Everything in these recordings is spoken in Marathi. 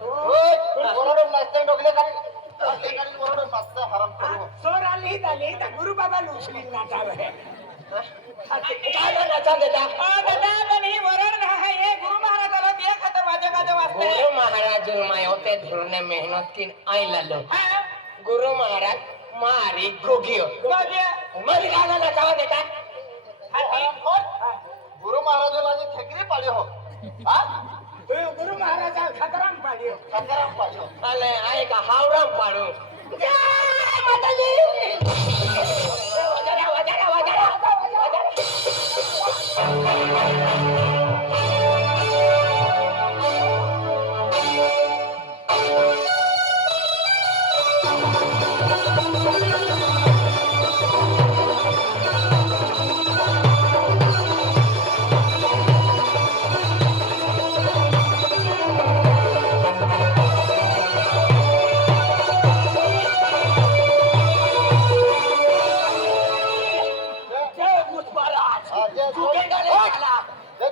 ओरडून नाचते डोकले काय ओरडून नाचतं हराम करू सोर आली गुरु बाबा लुसली नाचावे काय नाचा देता दादा पण ही वरण आहे हे गुरु महाराजाला ते खातर माझ्या गाजा वाजते गुरु महाराज माय होते धुरने मेहनत की आई लालो गुरु महाराज मारी गोगियो माझी गाना नाचावा देता गुरु महाराजाला जे ठेकरी पाडे हो गुरु महाराजा खतराम पाडियो खतराम पाडे हो अले आय का हावराम पाडू जय माताजी वजारा वजारा वजारा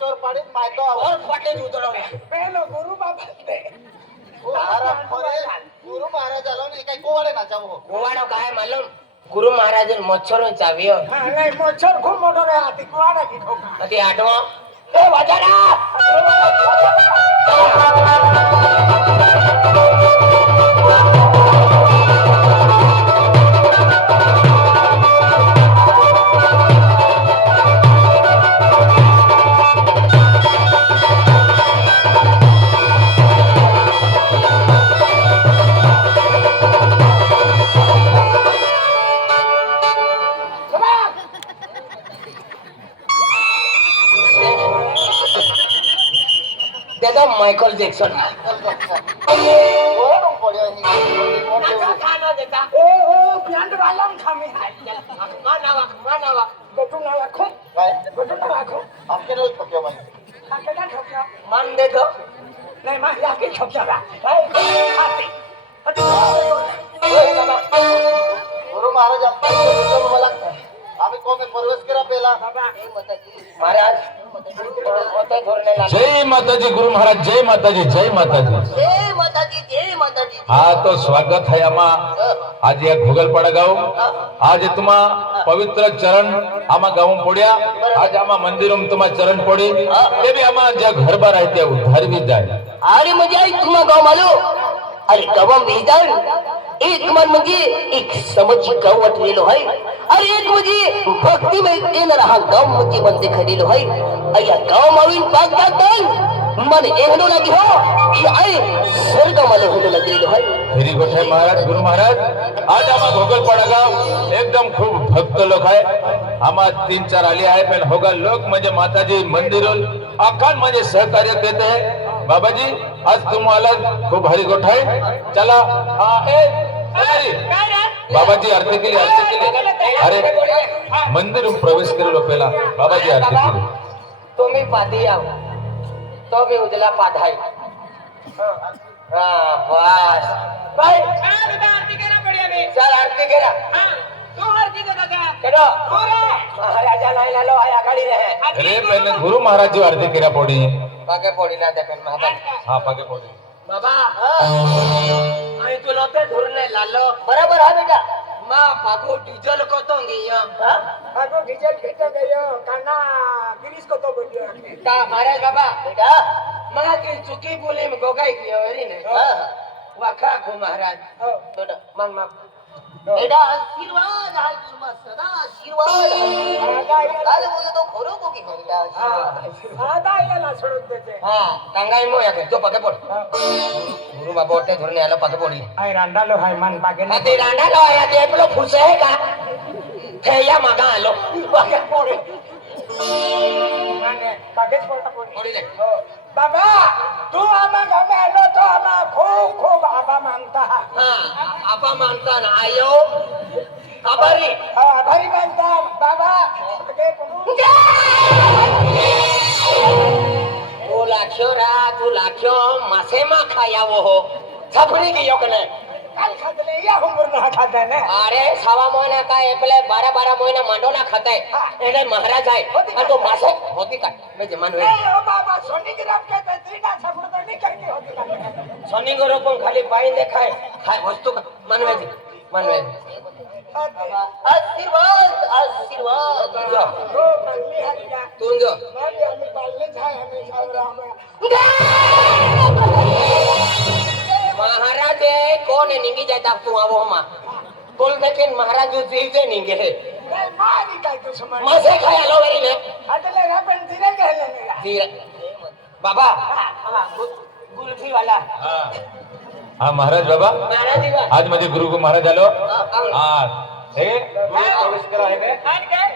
चोर पाडीत मायतो और फटे उतरवले पेलो गुरु बाबा ते गुरु महाराजाला काही गोवाडे नाचाव हो गोवाडो काय मालूम गुरु महाराज मच्छर चावियो नाही मोछर खूप मोठा रे हाती कुवाडा की ठोका कधी आठवा ए वजारा माइकल जैक्सन ओरडून पड्यो खाना देता ओ प्लांट वाला खामे मानावा गटू ना रखो काय गटू ना रखो आमके नाही ठोक्यो बाई काकेला ठोकला मान दे तो नाही मा याके ठोकला हाती गुरु महाराज आपल्याला मला आम्ही कोण प्रवेश केला पेला महाराज होते धोरणे जय माताजी गुरु महाराज जय माताजी जय माताजी जय माताजी जय माताजी हा तो स्वागत है आमा आज या घोगलपाडा गाव आज तुम्हा पवित्र चरण आमा गाव पड्या आज आमा मंदिरम तुम्हा चरण पडे ते भी आमा ज्या घर बार आहे त्या उद्धार भी जाय अरे म्हणजे आई तुम्हा गाव मालो अरे गावम विधान एक मन म्हणजे एक समजी गाव वाटलेलो आहे अरे एक म्हणजे भक्ती में येणार हा गाव म्हणजे मन देखलेलो आहे अया गाव माविन पागदातन मन एहनो लागी हो की आई स्वर्ग मला होनो लागलेलो आहे व्हेरी गुड है महाराज गुरु महाराज आज आमा घोगलपाडा गाव एकदम खूप भक्त लोक आहे आमा 3-4 आले आहे पण होगा लोक म्हणजे माताजी मंदिर अखंड म्हणजे सहकार्य देते है बाबाजी आज तुम्हाला खूप भारी गोठ आहे चला बाबाजी आरती केली अरे मंदिर प्रवेश केलो पहिला बाबाजी आरती केली तुम्ही पादी आव तो मी उजला पाधाई हाँ बस भाई आरती करा पड़िया में चल आरती करा तू आरती कर दादा करो पूरा महाराजा नाही लालो आया गाडी रहे अरे पहले गुरु महाराज जी आरती करा पड़ी पाके पड़ी ना देखन महाराज हाँ पाके पड़ी बाबा आई तो लोते धुरने लालो बराबर है बेटा मां पागो डीजल को तो गया आगो डीजल खेतो गयो काना गिरीश को तो बोलियो का महाराज बाबा बेटा मां की चुकी बोले में गोगाई की होरी ने वाखा को महाराज तो मन मा बेटा आशीर्वाद हाल तुम सदा आशीर्वाद काल बोले तो खरो को की होईला आदा याला सोडून देते हां गंगाई मो याके तो पाके पड गुरु बाबा ओटे धरने आलो पाके पडी आई रांडालो हाय मान पागे ना ते रांडालो आया ते आपलो फुस आहे का थेया मागा आलो पाके पडे माने पागेच पडता पडी ले बाबा तू आम्हा गावे आलो तो आम्हा खूप खूप आबा मानता हां आपा मानता ना आयो आभारी आभारी मानता बाबा पागे पडू तू लाख्यो मासे मा खायावो हो छपरी की योकने काल खातले या हुंगर ना खाता ना अरे 6 महिना काय आपले 12 महिना मांडोना खाताय એટલે મહારાજ આય આ તો માસે હોતી કાટ મે જમાન વે ए ओ बाबा सोनी की रात के त्रिना छपड़ तो नहीं करके होती का સોની ગરો પણ ખાલી પાઈ દેખાય ખાય વસ્તુ માનવે માનવે આશીર્વાદ આશીર્વાદ જો ओ कलमी हरिया તું જો मैं भी हमें पालने जाए हमें सावरा में મહારાજે કોને નીંગી જાય તું આવો માં બોલ દેખે મહારાજ જીવતે નીંગે હે मैं मारी का तो समझ માસે ખાય લો વેરી ને अदले रबन धीरे गहले मेरा ધીરે બાબા ગુલફી વાલા हाँ हाँ महाराज बाबा મહારાજ દીવા आज माझे गुरु महाराज आलो आलो. हाँ हे प्रवेश करा आहे काय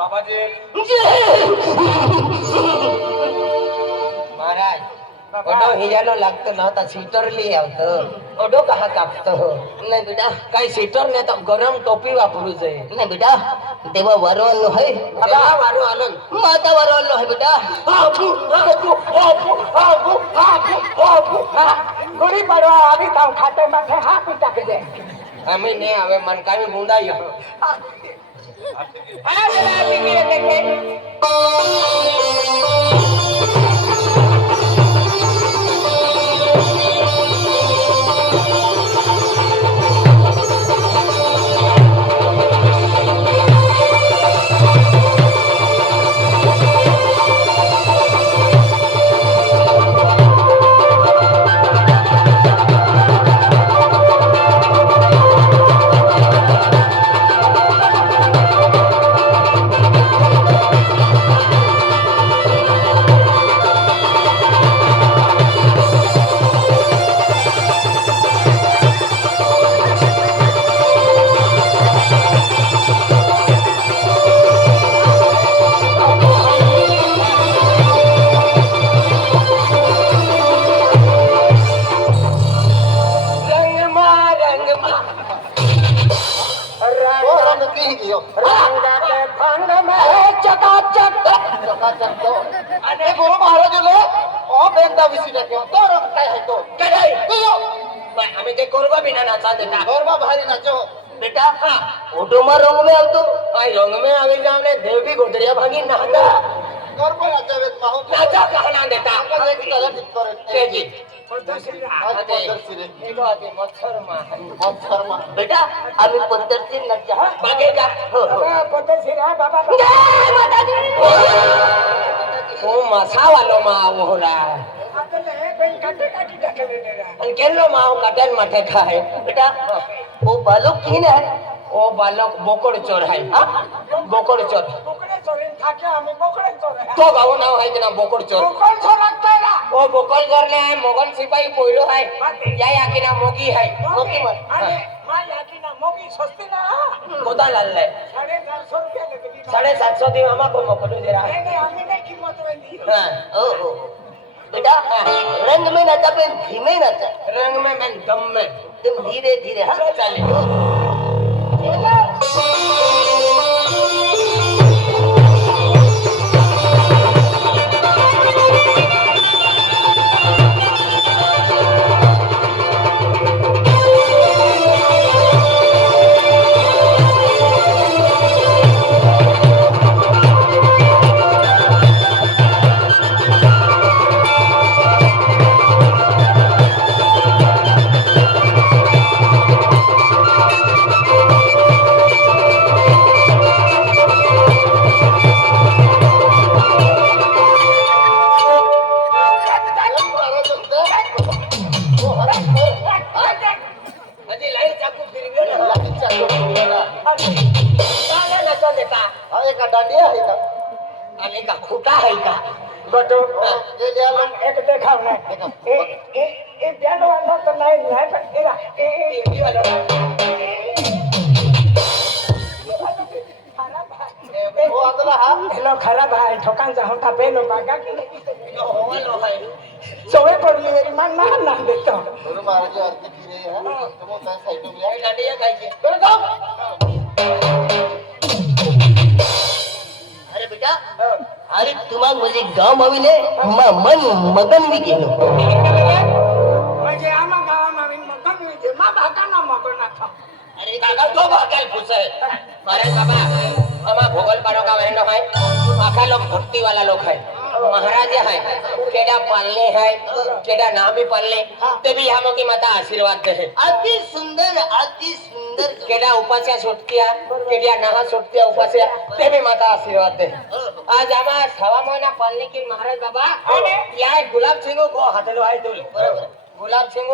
बाबाजी મહારાજ ઓડો હિયાનો લાગતો નહોતા સીટર લઈ આવતો ઓડો કહા કાપતો નહીં બેટા કઈ સીટર ને તો ગરમ ટોપી વાપરવું જોઈએ નહીં બેટા દેવા વારવાનો હે બાબા વારો આલો માતા વારવાનો હે બેટા આબુ આબુ આબુ આબુ આબુ આબુ गोरी पड़वा अभी ताऊ खाते माथे हाथ पिटा के दे અમે ને હવે મન કાવી મુંડાઈ આ જરા ટીવી દેખે वो रंग की गयो रंग के फंग में चकाचक चकाचक तो अरे गुरु महाराज ले ओ बेंदा विसी रखे तो रंग काय है तो કડાઈ दियो અમે તે કોરબા બિના નાચા દેતા गरबा भारी नाचो બેટા ઓટોમાં રંગ में આવતો આ રંગ में આવી જાવને દેવી ગોદરિયા ભાગી નાતા गरबा नाचावे माहो નાચા કહના દેતા आका एक तरह ठीक करे તેજી आज पंदर सिरे એનો આતે મચ્છરમાં आज शर्मा બેટા અમે 15 દિન નચા ભાગે જા पता सिरा बाबा જય માતાજી હું મસાવાલો માં આવો રા अदले बेन काटे काटी ढके दे रहा અને કેલો માં કટન માથે ખાય બેટા ઓ બાલક कीन है ओ बालक बोकड़ चोर है बोकड़ चोर बोकड़े चोरिन खाके हमें बोकड़े चोर है तो गाव नाव है ना बोकड़ चोर बोकड़ चोर लगता है ना ओ बोकड़ करने है मोगल सिपाही पोइलो है या याकी ना मोगी है मोगी अरे मां याकी ना मोगी सस्ती ना कोता लाल ले 450 रुपया लेते 750 दी मामा को मोकलो जरा नहीं हमें नहीं कीमत वेंदी हां ओ ओ बेटा रंग में नचा पे धीमे नचा रंग में मैं दम में तुम धीरे धीरे हां चले अजी लाइन चाकू फिर गयो ना लाठी चालू करा काला नचा देता हा एक डांडिया है का आणि का खोटा है का बटो ये ले आलो एक देखाव ना ए ध्यान वाला तो नहीं नहीं पर एरा टीवी वाला वो अगला हा हेलो खराब है ठोकान जा होता पेलो बागा की होवालो है सोए पड़ली मेरी मां ना देता गुरु महाराज आरती की रही है तुम काय साइड में ये लाडिया खाइए चल जाओ अरे बेटा अरे तुम्हाला म्हणजे गाव माविले मन मगन बी केलं म्हणजे आमा गावा नवीन मगन जे मा भाकाना मगना था अरे काका तो भागेल पूछे महाराज बाबा हमारा भोगल पाड़ो का वहन है आखा लोग भक्ति वाला लोग है महाराज है केडा पालने है केडा नाम भी पालने ते भी हम की माता आशीर्वाद दे है अति सुंदर केडा उपास्या छुटकिया केडा नहा छुटकिया उपास्या ते भी माता आशीर्वाद दे आज हमारा सवा महीना पालने की महाराज बाबा या गुलाब सिंह को हाथ लो आई तुल गुलाब सिंह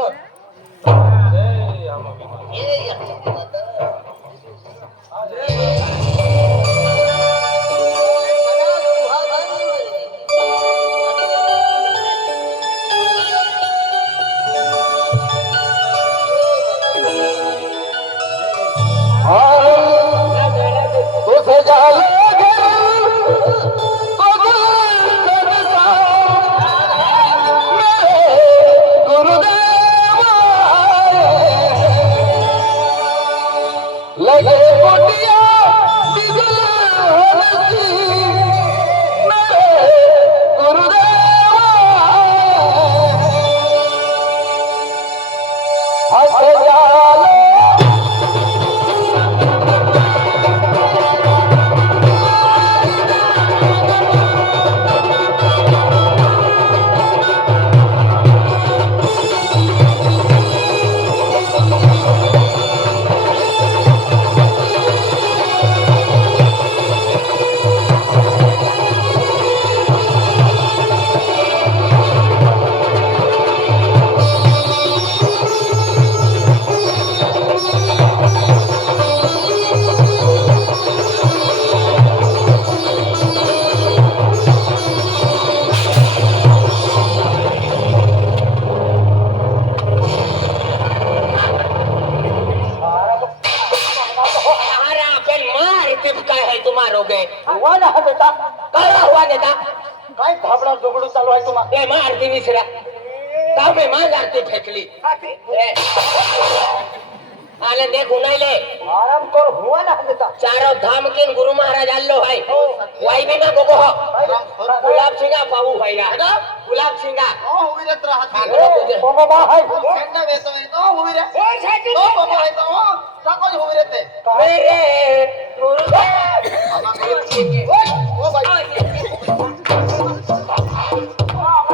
काय धाबडा दुबडू चालू आहे तुम्हा ए मां आरती विसरा का में मां आरती फेकली आले देख उनाइले आराम कर हुआ ना देता चारों धाम के गुरु महाराज आल्लो है वाई भी ना गोगो गुलाब सिंगा पाऊ भाईरा गुलाब सिंगा हुविरत राहत बाबा है सेंडा वेतो तो हुविरे ओ साइड तो बाबा है तो सकोल हुविरते मेरे ओ भाई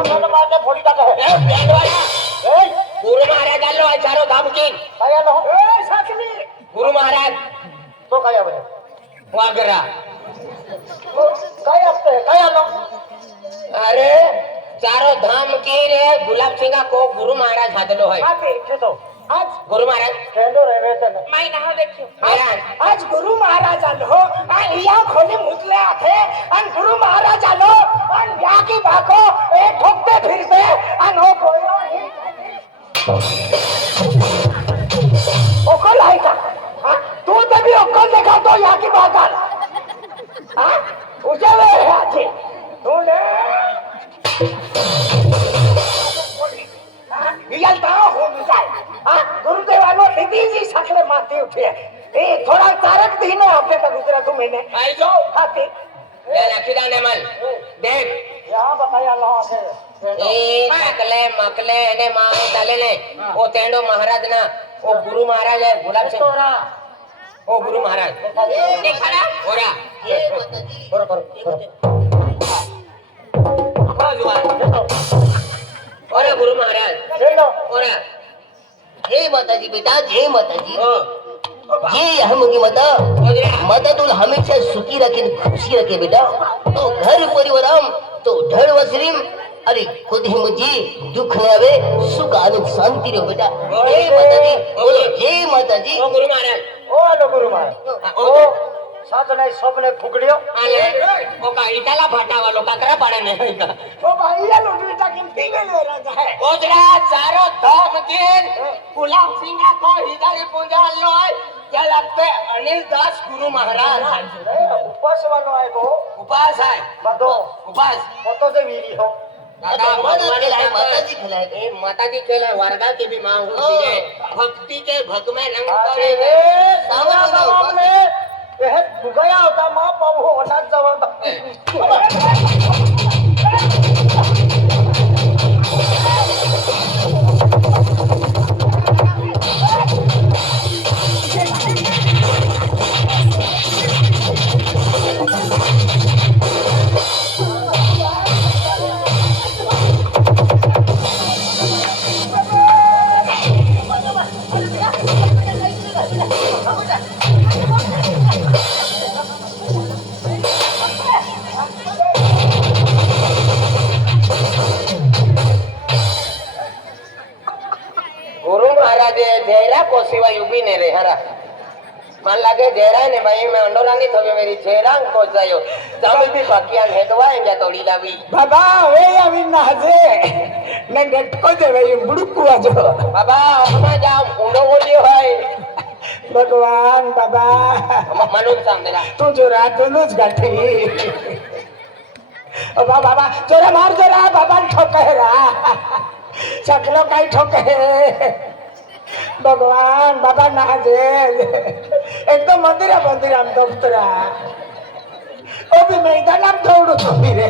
मला मारले फोडी टाका ए बेडवाया ए गुरु महाराज आल्लो है चारों धाम के काय आलो ए सासली गुरु महाराज तो काय आवे वागरा काय असते काय आलो अरे चारों धाम की रे गुलाब सिंगा को गुरु महाराज हादलो है आते खेतो आज गुरु महाराज केंदो रे वेतन माई नाव देखियो महाराज आज गुरु महाराज आलो आणि या खोली मुतले आथे आणि गुरु महाराज आलो आणि या की बाको ए ठोकते फिरते आणि हो कोयो ओकल आहे का हा? तू तभी ओकल देखा तो या की बात हा उसे वे है आजी तूने रियल ताव हो जाए हा गुरुदेवानो निधि जी सकले माती उठी ए थोड़ा तारक दीनो आपके तो गुजरा तू मैंने आई जो हाथी ले लखीदा ने मन देख यहां बताया लो आके ए सकले मकले ने मां डाले ने ओ तेंडो महाराज ना ओ गुरु महाराज है गुलाब सिंह ओ गुरु महाराज देखा ना ओरा ओरा गुरु महाराज केंदो ओरा जय माताजी बेटा जय माताजी जय हमकी माता माता तुला हमेशा सुखी रखे खुशी रखे बेटा तो घर परिवारम तो ढळ वसरीम अरे खुद ही मुझे दुख न आवे सुख आनंद शांति रहो बेटा जय माताजी बोलो जय माताजी ओ गुरु महाराज ओ आलो गुरु महाराज ओ साथ नहीं सबने फुगड़ियो आले ओ का इटाला फाटा वालो काकरा पाड़े नहीं का ओ भाई ये लुटली ता गिनती में ले रहा है ओजरा चारों धाम दिन गुलाब सिंह को हिदारी पूजा लो है क्या लगते अनिल दास गुरु महाराज उपवास वालो आहे को उपास है बदो उपास फोटो दे वीरी हो दादा माताजी खिलाए ए माताजी खेला वर्गा के भी मां हुई है भक्ति के भग में रंग अरे करे सावा में हे फुगया होता मां पाऊ होता जवळ ગુરુ મહારાજે જયરા કોસીવા યુબી ને રે હરા मन लागे जयराय ने भाई मैं अंडोरांगी थोवे मेरी जयरांग को जायो जामी भी बाकियान हेदवाए जा तोड़ी लावी बाबा वे अभी नाजे ने नेट को दे वे बुड़कू आजो बाबा हमा जाओ उंडो बोलियो है भगवान बाबा मनुन सामनेला तू जो रात नुज गाठी ओ बाबा जोरा मार जोरा बाबा ठोकरा चकलो काई ठोके भगवान बाबा नाजे एकदम मंदिरा मंदिरा दफ्तरा ओ भी मैदान थोड़ो तो रे